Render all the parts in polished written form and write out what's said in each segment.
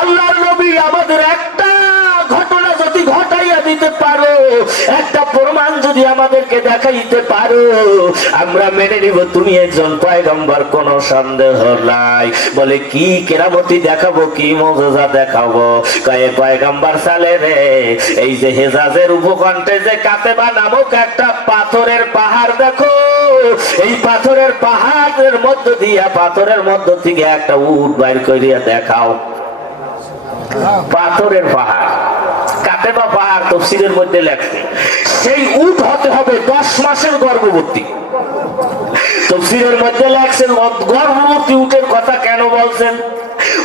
আল্লাহর নবী আমাদের একটা ঘটনা যদি ঘটাইয়া দিতে পারো, একটা প্রমাণ যদি আমাদেরকে দেখাইতে পারো, আমরা মেনে নিব তুমি একজন পয়গম্বর, কোনো সন্দেহ নাই। বলে কি কেরামতি দেখাবো, কি মুজিজা দেখাবো? কয়ে পয়গম্বর সালে রে, এই যে হেজাজের উপকণ্ঠে যে কাতেবা নামক একটা পাথরের পাহাড় দেখো, এই পাথরের পাহাড়ের মধ্য দিয়া, পাথরের মধ্য থেকে একটা উট বাইর করিয়া দেখাও। পাথরের পাহাড়, কাতেবা পাহাড় তাফসীরের মধ্যে লেখছে সেই উট হতে হবে 10 মাসের গর্ভবতী। তাফসীরের মধ্যে লেখছেন গর্ভবতী উটের কথা কেন বলছেন?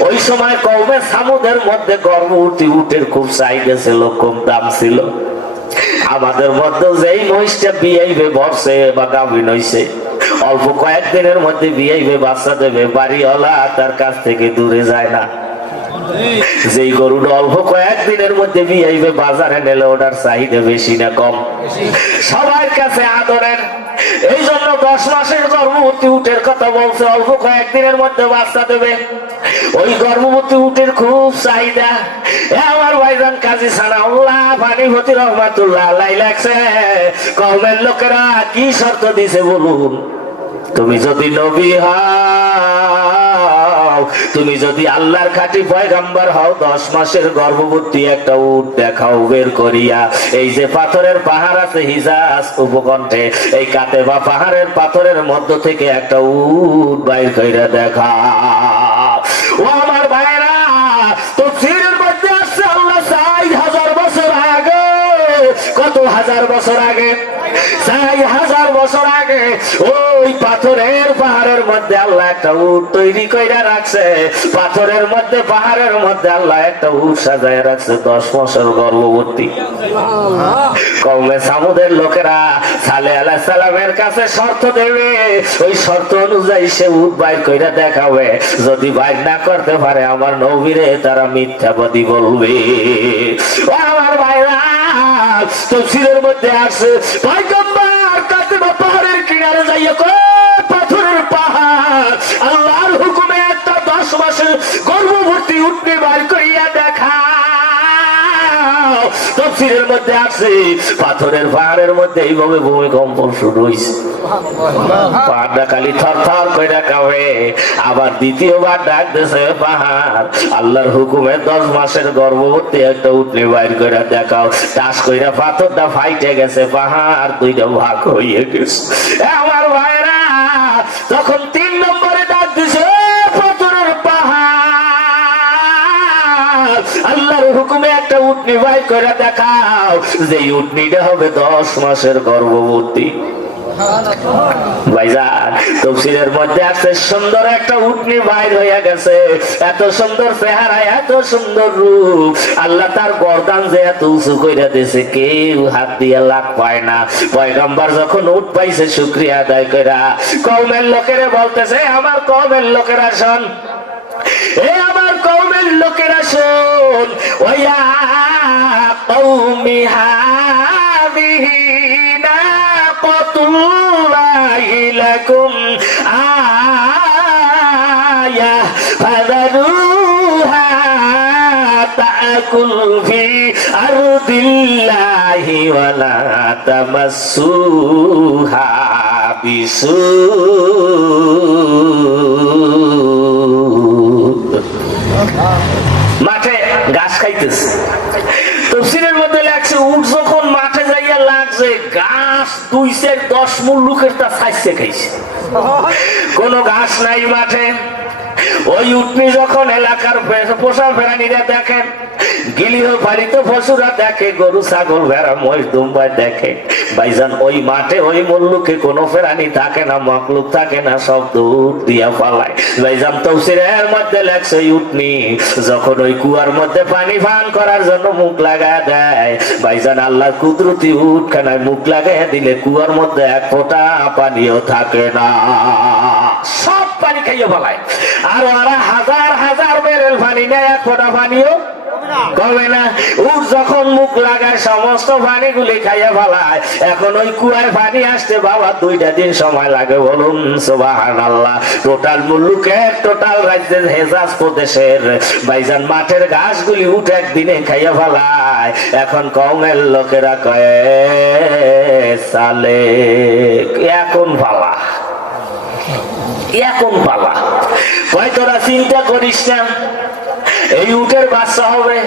ওই সময় কওমে সামুদের মধ্যে গর্ভবতী উটের খুব চাহিদা ছিল, খুব দাম ছিল। আমাদের মধ্যে যেই মহিষটা বিয়াইবে বর্ষে বা গাভীন হইছে, অল্প কয়েকদিনের মধ্যে বিয়াইবে, বাচ্চা দেবে, বাড়িওয়ালা তার কাছ থেকে দূরে যায় না। যেই গরুটা অল্প কয়েকদিনের মধ্যে বিয়াইবে, বাজারে নেলে ওটার চাহিদা বেশি না কম? সবার কাছে আদরের। এই জন্য 10 মাসের গর্ভবতী উটের কথা বলছে, অল্প কয়েকদিনের মধ্যে বাচ্চা দেবে। ওই গর্ভবতী উটের খুব চাহিদা। আমার ভাইজান কাজী সানাউল্লাহ পানিপতি রহমাতুল্লাহ আলাইহি লেখছে, কওমের লোকেরা কি শর্ত দিছে বলুন? তুমি যদি নবী হও, তুমি যদি আল্লাহর খাঁটি পয়গম্বর হও, 10 মাসের গর্ভবতী একটা উট দেখাও বের করিয়া। এই যে পাথরের পাহাড় আছে হিজাজ উপকণ্ঠে, এই কাতেবা পাহাড়ের পাথরের মধ্য থেকে একটা উট বাইর কইরা দেখাও। ও আমার ভাইরা, তাফসীরের মধ্যে আছে আল্লাহ 4000 বছর আগে, কত হাজার বছর আগে, 4000 বছর আগে ওই পাথরের পাহাড়ের মধ্যে আল্লাহ একটা উট তৈরি কইরা রাখছে। পাথরের মধ্যে, পাহাড়ের মধ্যে আল্লাহ একটা উট সাজায় রাখছে 10 মাসের গর্ভবতী। কওমে সামুদের লোকেরা সালেহ আলাইহিস সালামের কাছে শর্ত দেবে, ওই শর্ত অনুযায়ী সে উট বাইর কইরা দেখাবে। যদি বাইর না করতে পারে আমার নবীরে তারা মিথ্যাবাদী বলবে। ও আমার ভাইরা, তাফসীরের মধ্যে আছে পয়গম্বর কাতেবা পাহাড়ের কিনারে যাইয়া পাথরের পাহাড় আল্লাহর হুকুমে একটা 10 মাসের গর্ভবতী উটকে বাইর করিয়া দেখা। তাফসীরের মধ্যে আছে পাথরের পাহাড়ের মধ্যে এইভাবে ভূমিকম্প শুরু হইছে, পাহাড়টা খালি থরথর কইরা কাঁপে। আবার দ্বিতীয়বার ডাক দিয়েছে পাহাড়, আল্লাহর হুকুমে 10 মাসের গর্ভবতী একটা উটকে বাইর কইরা দেখাও। টাস কইরা পাথরটা ফাইটে গেছে, পাহাড় 2টা ভাগ হয়ে গেছে। আমার ভাইরা, তখন 3 নম্বরে ডাক দিছে পাথরের পাহাড়, আল্লাহর হুকুমে একটা উটনি বাইর করে দেখাও, যে উটনিটা হবে 10 মাসের গর্ভবতী। ভাইজান, তাফসীরের মধ্যে আছে সুন্দর একটা উটনি বাইর হইয়া গেছে, এত সুন্দর চেহারা, এত সুন্দর রূপ, আল্লাহ তার গর্দান যে এত উঁচু কইরা দিয়েছে, কেউ হাত দিয়ে লাগ পায় না। পয়গম্বর যখন উট পাইছে শুকরিয়া আদায় কইরা কওমের লোকেরা বলতেছে, আমার কওমের লোকেরা শোন, এ আমার কওমের লোকেরা শোন, ওয়া কওমি হাযিহি নাকাতুল্লাহি লাকুম আয়া ফাযারুহা তাকুল ফি আরদিল্লাহি ওয়া লা তামাসসুহা বিসু। মাঠে ঘাস খাইতেছে, তাফসীরের মধ্যে লেখছে উট যখন মাঠে যাইয়া লাগছে, ঘাস 2-10 মুল লোকের তা খাইছে, কোন ঘাস নাই মাঠে। ওই উটনি যখন এলাকার পোষা প্রাণীরা দেখেন, গৃহপালিত পশুরা দেখে, গরু ছাগল ভেড়া মহিষ দুম্বা দেখে, ভাইজান ওই মাঠে ওই মুল্লুকে কোনো প্রাণী থাকে না, মখলুক থাকে না, সব দূর দিয়া পালায়। ভাইজান তাফসীরের মধ্যে লেখছে উটনি যখন ওই কুয়ার মধ্যে পানি পান করার জন্য মুখ লাগায় দেয়, ভাইজান আল্লাহর কুদরতি উটখানায় মুখ লাগাইয়া দিলে কুয়ার মধ্যে 1 ফোঁটা পানিও থাকে না, সব পানি খাইয়ে পালায়। আর ওরা হাজার হাজার বেরেল পানি নেয়, 1 ফোঁটা পানিও কমে না। উট যখন মুখ লাগায় সমস্ত পানিগুলি খাইয়া ফেলায়। এখন ওই কুয়ায় পানি আসতে বাবা 2টা দিন সময় লাগে। বলুন সুবহানাল্লাহ। টোটাল মুলুকের টোটাল রাজ্যের হেজাজ প্রদেশের ভাইজান মাঠের ঘাসগুলি উঠ একদিনে খাইয়া ফেলায়। এখন কওমের লোকেরা কয়ে সালে এখন পালা, এখন পালা। কয় তোরা চিন্তা করিস না, এই উটের বাচ্চা হবে।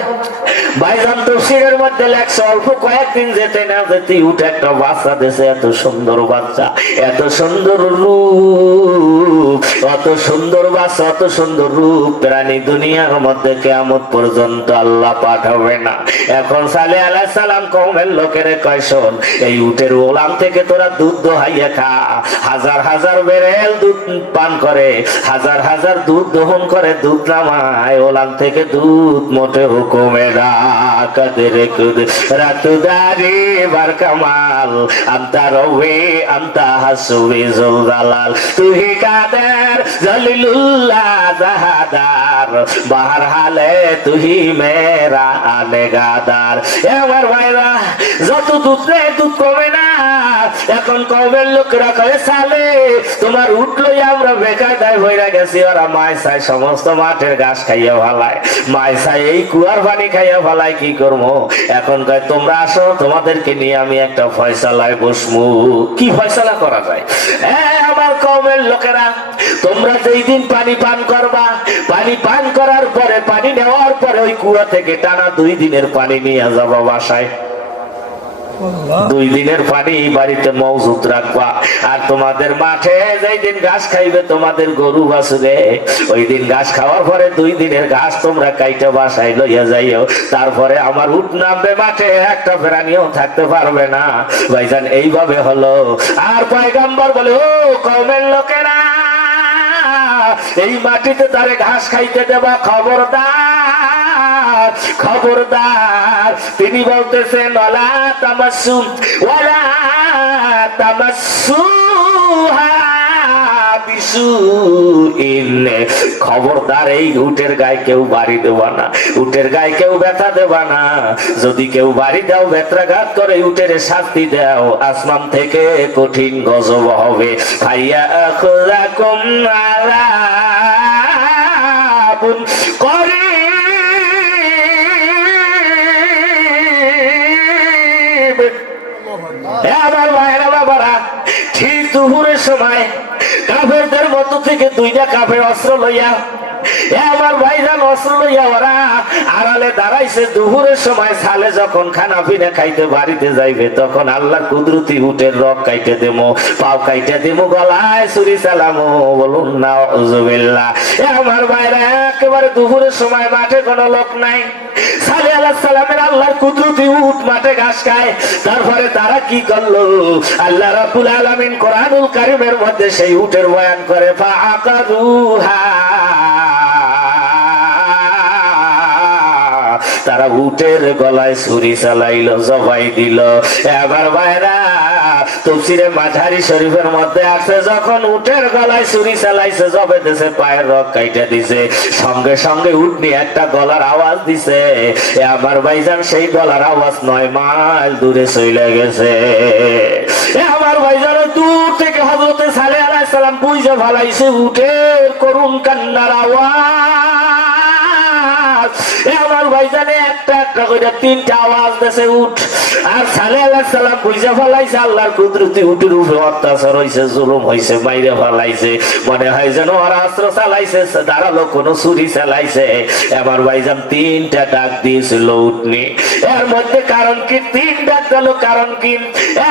ভাইজান তফসিরের মধ্যে লেখছে অল্প কয়েকদিন যেতে না যেতে উঠ একটা বাচ্চা দেশে, এত সুন্দর বাচ্চা, এত সুন্দর রূপ, অত সুন্দর বাচ্চা, অত সুন্দর রূপ প্রাণী দুনিয়ার মধ্যে কিয়ামত পর্যন্ত আল্লাহ পাঠাবে না। এখন সালেহ আলাইহিস সালাম কওমের লোকেরে কয় শোন, এই উটের ওলাম থেকে তোরা দুধ দোহাইয়া খা। হাজার হাজার বেরেল দুধ পান করে, হাজার হাজার দুধ দহন করে, দুধ নামায়, ওলাম থেকে দুধ মোটে হুকুমে না। কদর কুদরতদারি বার কামাল আনতা রবে আনতা হাসবি জুল জালাল, তুহি কাদের জলিলুল্লাহ জাহাদার, বাহার হালে তুহি মেরা আনেগাদার। এবার ভাইরা যত দুধ রে দুধ কমে না। এখন কওমের লোকরা কয়ে সালে তোমার উঠলোই আমরা বেকায়দায় হইরা গেছি। ওরা মাইসাই সমস্ত মাঠের ঘাস খাইয়া ফেলায়, মাইসাই এই কুয়ার পানি খাইয়া ফেলায়, কি করবো? এখন কয় তোমরা আসো, তোমাদেরকে নিয়ে আমি একটা ফয়সালায় বসমু। কি ফয়সালা করা যায়? আমার কওমের লোকেরা, তোমরা যেই দিন পানি পান করবা, পানি পান করার পরে, পানি নেওয়ার পরে ওই কুয়া থেকে টানা 2 দিনের পানি নিয়ে যাবা বাসায়। 2 দিনের পানি বাড়িতে মজুদ রাখবা। আর তোমাদের মাঠে যেই দিন ঘাস খাইবে তোমাদের গরু বাছুরে, ওই দিন ঘাস খাওয়ার পরে 2 দিনের ঘাস তোমরা কাইটা বাসায় লইয়া যাইও। তারপরে আমার উট নামবে মাঠে, একটা প্রাণীও থাকতে পারবে না। ভাইজান এইভাবে হলো। আর পয়গম্বর বলে, ও কওমের লোকেরা, এই মাটিতে তারে ঘাস খাইতে দেবা খবরদার, খবরদার। তিনি বলতেছেন ওয়ালা তামাসসু ওয়ালা তামাসসুহা বিসুইন, খবরদার এই উটের গায়ে কেউ বাড়ি দেবা না, উটের গায়ে কেউ ব্যথা দেবা না। যদি কেউ বাড়ি দাও, ব্যত্রাঘাত করে, উটের শাস্তি দাও, আসমান থেকে কঠিন গজব হবে। ভাইয়া আখলাকুম আযাবুন করিব। আমার ভাইরা বাবারা, ঠিক দুপুরের সময় কাফেরদের মধ্য থেকে 2টা কাফের অস্ত্র লইয়া, আমার ভাইজান অস্ত্র লইয়া ওরা আড়ালে দাঁড়াইছে। দুপুরের সময় সালে যখন খানা পিনা খাইতে বাড়িতে যাইবে, তখন আল্লাহর কুদরতি উটের রক কাইটে দেবো, পাও কাইটে দেবো, গলায় ছুরি চালামো। বলুন নাউজুবিল্লাহ। আমার ভাইরা একেবারে দুপুরের সময় মাঠে কোনো লোক নাই। সালেহ আলাইহিস সালামের আল্লাহর কুদরতি উট মাঠে ঘাস খায়। তারপরে তারা কি করলো? আল্লাহ রাব্বুল আলামিন কোরআনুল কারীমের মধ্যে সেই উটের বয়ান করে, ফাআকারুহা, তারা উটের গলায় ছুরি চালাইলো, জবাই দিল। এবার ভাইরা তাফসীরে মাঝারি শরীফের মধ্যে আছে, যখন উটের গলায় ছুরি চালাইছে, জবে দিছে, পায়ের রক কাইটা দিছে, সঙ্গে সঙ্গে উট নিয়ে একটা গলার আওয়াজ দিছে। আমার ভাইজান সেই গলার আওয়াজ 9 মাইল দূরে চলে গেছে। আমার ভাইজান দূর থেকে হযরতে সালেহ আলাইহিস সালাম বুঝে ফেলাইছে উটের করুণ কান্নার আওয়াজ। আমার ভাইজানে একটা একটা করে 3টা আওয়াজ দিছে উট। আর সালেহ আলাইহিস সালাম বুঝে ফেলাইছে আল্লাহর কুদরতি উটের উপরে অত্যাচার হইছে, জুলুম হইছে, মাইরে ফেলাইছে। মনে হয় যেন ওরা অস্ত্র চালাইছে, দাঁড়ালো কোনো ছুরি চালাইছে। আমার ভাইজান 3টা ডাক দিয়েছিল উটনি। এর মধ্যে কারণ কি 3 ডাক দিল? কারণ কি?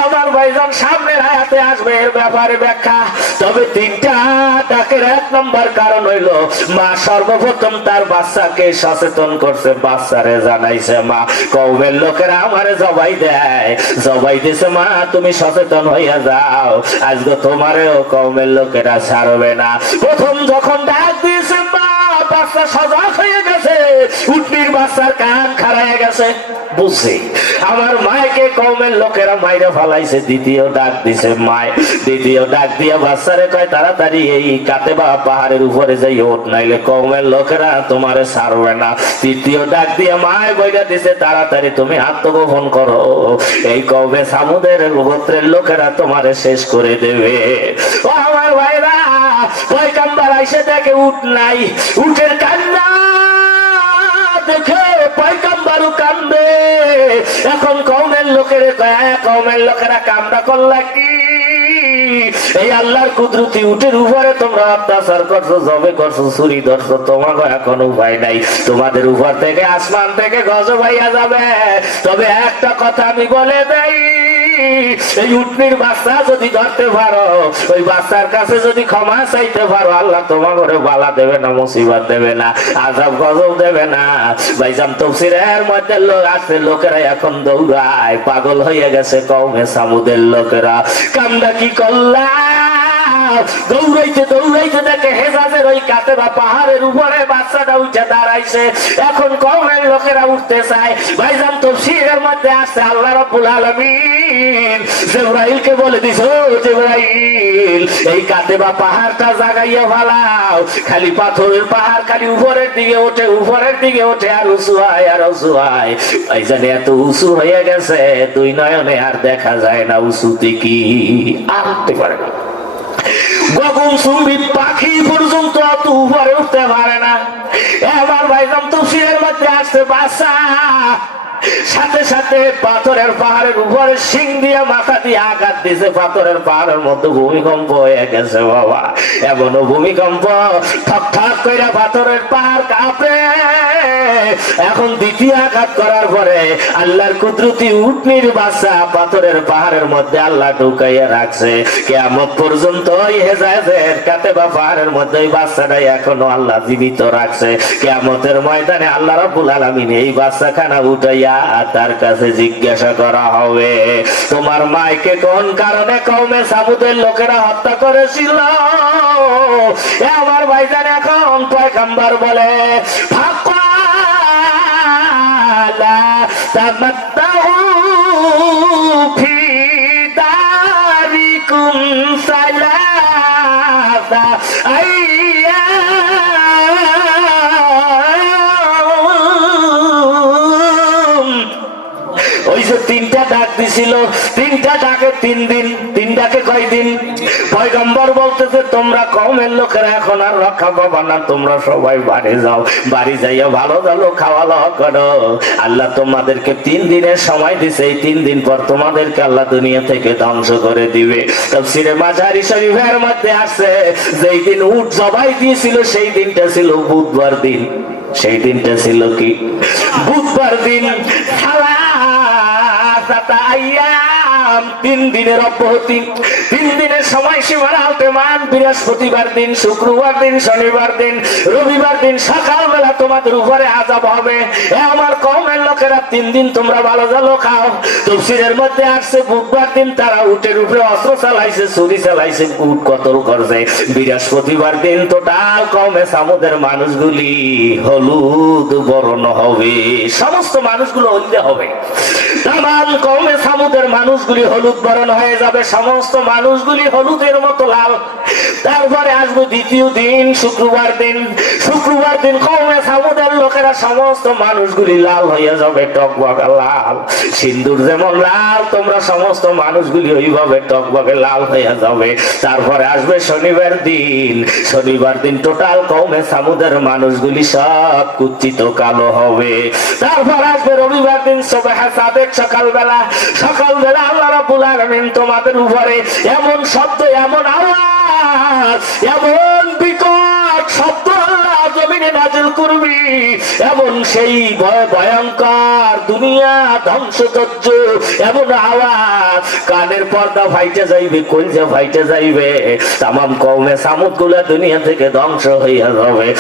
আমার ভাইজান সামনের আয়াতে আসবে এর ব্যাপারে ব্যাখ্যা। তবে 3টা ডাকের 1 নম্বর কারণ হইল, মা সর্বপ্রথম তার বাচ্চাকে সচেতন করছে, বাচ্চারে জানাইছে, মা কওমের লোকেরা আমারে জবাই দেয়, জবাই দিছে, মা তুমি সচেতন হইয়া যাও, আজকে তোমারেও কওমের লোকেরা ছাড়বে না। প্রথম যখন ডাক দিয়েছে, মা বাচ্চা সজাগ হয়ে গেছে, উটনির বাচ্চার কান খাড়ায় গেছে। আছে বুঝছি আমার মায়কে কওমের লোকেরা মাইরা ফালাইছে। দ্বিতীয় ডাক দিছে মায়, দ্বিতীয় ডাক দিয়া বাচ্চারে কয় তাড়াতাড়ি এই কাতেবা পাহাড়ের উপরে যাই ওঠ, নাইলে কওমের লোকেরা তোমারে ছাড়বে না। তৃতীয় ডাক দিয়া মায় বইরা দিছে তাড়াতাড়ি তুমি আত্মগোপন করো, এই কওমে সামুদের গোত্রের লোকেরা তোমারে শেষ করে দেবে। ও আমার ভাইরা, পয়গম্বর আইসে দেখে উঠ নাই, উঠের কান্না দেখে পয়গম্বরও কান্দে। এখন কওমের লোকের কওমের লোকেরা কামড়া করলা কি? এই আল্লাহর কুদরতি উটের উপরে তোমরা অত্যাচার করছো, জবে করছো, চুরি ধরছো, তোমাকে এখন উপায় নাই। তোমাদের উপর থেকে আসমান থেকে গজব হইয়া যাবে। তবে একটা কথা আমি বলে দেই, এই উটনির বাচ্চা যদি ধরতে পারো, ওই বাচ্চার কাছে যদি ক্ষমা চাইতে পারো, আল্লাহ তোমাকে বালা দেবে না, মুসিবত দেবে না, আযাব গজব দেবে না। ভাইজান তাফসীরের মধ্যে আছে লোকেরা এখন দৌড়ায়, পাগল হয়ে গেছে কওমে সামুদের লোকেরা। কামটা কি করলা? দৌড়াইতে দৌড়াইতে দেখে হেজাজের ওই কাতেবা পাহাড়ের উপরে বাচ্চাটা উঠে দাঁড়াইছে। এখন কওমের লোকেরা উঠতে চায়। ভাইজান তাফসীরের মধ্যে আছে আল্লাহ রাব্বুল আলামিন জিবরাইলকে বলে দিছে, ও জিবরাইল, এই কাতেবা পাহাড়টা জাগাইয়া ফালাও। খালি পাথরের পাহাড় খালি উপরের দিকে ওঠে, উপরের দিকে ওঠে, আর উঁচু হয়, আর উঁচু হয়। ভাইজান এত উঁচু হয়ে গেছে দুই নয়নে আর দেখা যায় না উঁচুতে কি আর উঠতে পারে না। গগন চুম্বি পাখি পর্যন্ত অত উপরে উঠতে পারে না। এবার ভাইজান তাফসীরের মধ্যে আসছে বাচ্চা সাথে সাথে পাথরের পাহাড়ের উপরে শিং দিয়ে মাথা দিয়ে আঘাত দিছে। পাথরের পাহাড়ের মধ্যে ভূমিকম্প হয়ে গেছে বাবা, এমনও ভূমিকম্প ঠক ঠক করে পাথরের পাহাড় কাঁপে। এখন দ্বিতীয় আঘাত করার পরে আল্লাহর কুদরতি উটনির বাচ্চা পাথরের পাহাড়ের মধ্যে আল্লাহ ঢুকাইয়া রাখছে। কিয়ামত পর্যন্ত ওই হেজাজের কাতেবা পাহাড়ের মধ্যে ওই বাচ্চাটাই এখনো আল্লাহ জীবিত রাখছে। কিয়ামতের ময়দানে আল্লাহ রাব্বুল আলামিন এই বাচ্চাখানা উঠাইয়া তার কাছে জিজ্ঞাসা করা হবে, তোমার মাইকে কোন কারণে কওমে সামুদের লোকেরা হত্যা করেছিল? আমার ভাইজান এখন পয়গম্বর বলে, ফাকালা তামাত্তাউ ফি দারিকুম সালাসা তিনটা ডাক দিছিল, তিনটা ডাকে 3 দিন, 3 ডাকে কয় দিন? পয়গম্বর বলতেছে তোমরা কওমের লোকেরা এখন আর রক্ষা পাবা না, তোমরা সবাই বাড়ি যাও, বাড়ি যাইয়া ভালো ভালো খাওয়া দাওয়া করো। আল্লাহ তোমাদেরকে 3 দিনের সময় দিছে, এই 3 দিন পর তোমাদেরকে আল্লাহ দুনিয়া থেকে ধ্বংস করে দিবে। তাফসীরে মাঝারি শরীফের মধ্যে আছে যেই দিন উট জবাই দিয়েছিল সেই দিনটা ছিল বুধবার দিন। সেই দিনটা ছিল কি? বুধবার দিন। 3 দিনের অব্যাহতি, 3 দিনের সময় সীমার আলতেমান। বৃহস্পতিবার দিন, শুক্রবার দিন, শনিবার দিন, রবিবার দিন সকালবেলা তোমাদের উপরে আযাব হবে। আমার কওমের লোকেরা 3 দিন তোমরা ভালো ভালো খাও। তাফসীরের মধ্যে আসছে বুধবার দিন তারা উটের উপরে অস্ত্র চালাইছে, ছুরি চালাইছে, উট কতল করছে। বৃহস্পতিবার দিন টোটাল কওমে সামুদের মানুষগুলি হলুদ বরণ হবে, সমস্ত মানুষগুলো হলদে হবে। তামাম কওমে সামুদের মানুষগুলি হলুদ বরণ হয়ে যাবে, সমস্ত মানুষগুলি হলুদের মতো লাল। তারপরে আসবে দ্বিতীয় দিন, শুক্রবার দিন। শুক্রবার দিন কওমে সামুদের লোকেরা সমস্ত মানুষগুলি লাল হয়ে যাবে, টকবকে লাল। সিন্দুর যেমন লাল, তোমরা সমস্ত মানুষগুলি ওইভাবে টকবকে লাল হয়ে যাবে। তারপরে আসবে শনিবার দিন। শনিবার দিন টোটাল কওমে সামুদের মানুষগুলি সব কুচ্ছিত কালো হবে। তারপর আসবে রবিবার দিন, সুবহ সাদেক, সকালবেলা। সকালবেলা আল্লাহ রাব্বুল আলামিন তোমাদের উপরে এমন শব্দ, এমন আওয়াজ, এমন বিকট শব্দ আল্লাহ জমিনে নাযিল করবি, এমন সেই ভয়ঙ্কর দুনিয়া ধ্বংসযজ্ঞ, এমন আওয়াজ কানের পর্দা ফাইটে যাইবে, কলজা ফাইটে যাইবে। তামাম কওমে সামুদ গুলা দুনিয়া থেকে ধ্বংস হইয়া যাবে।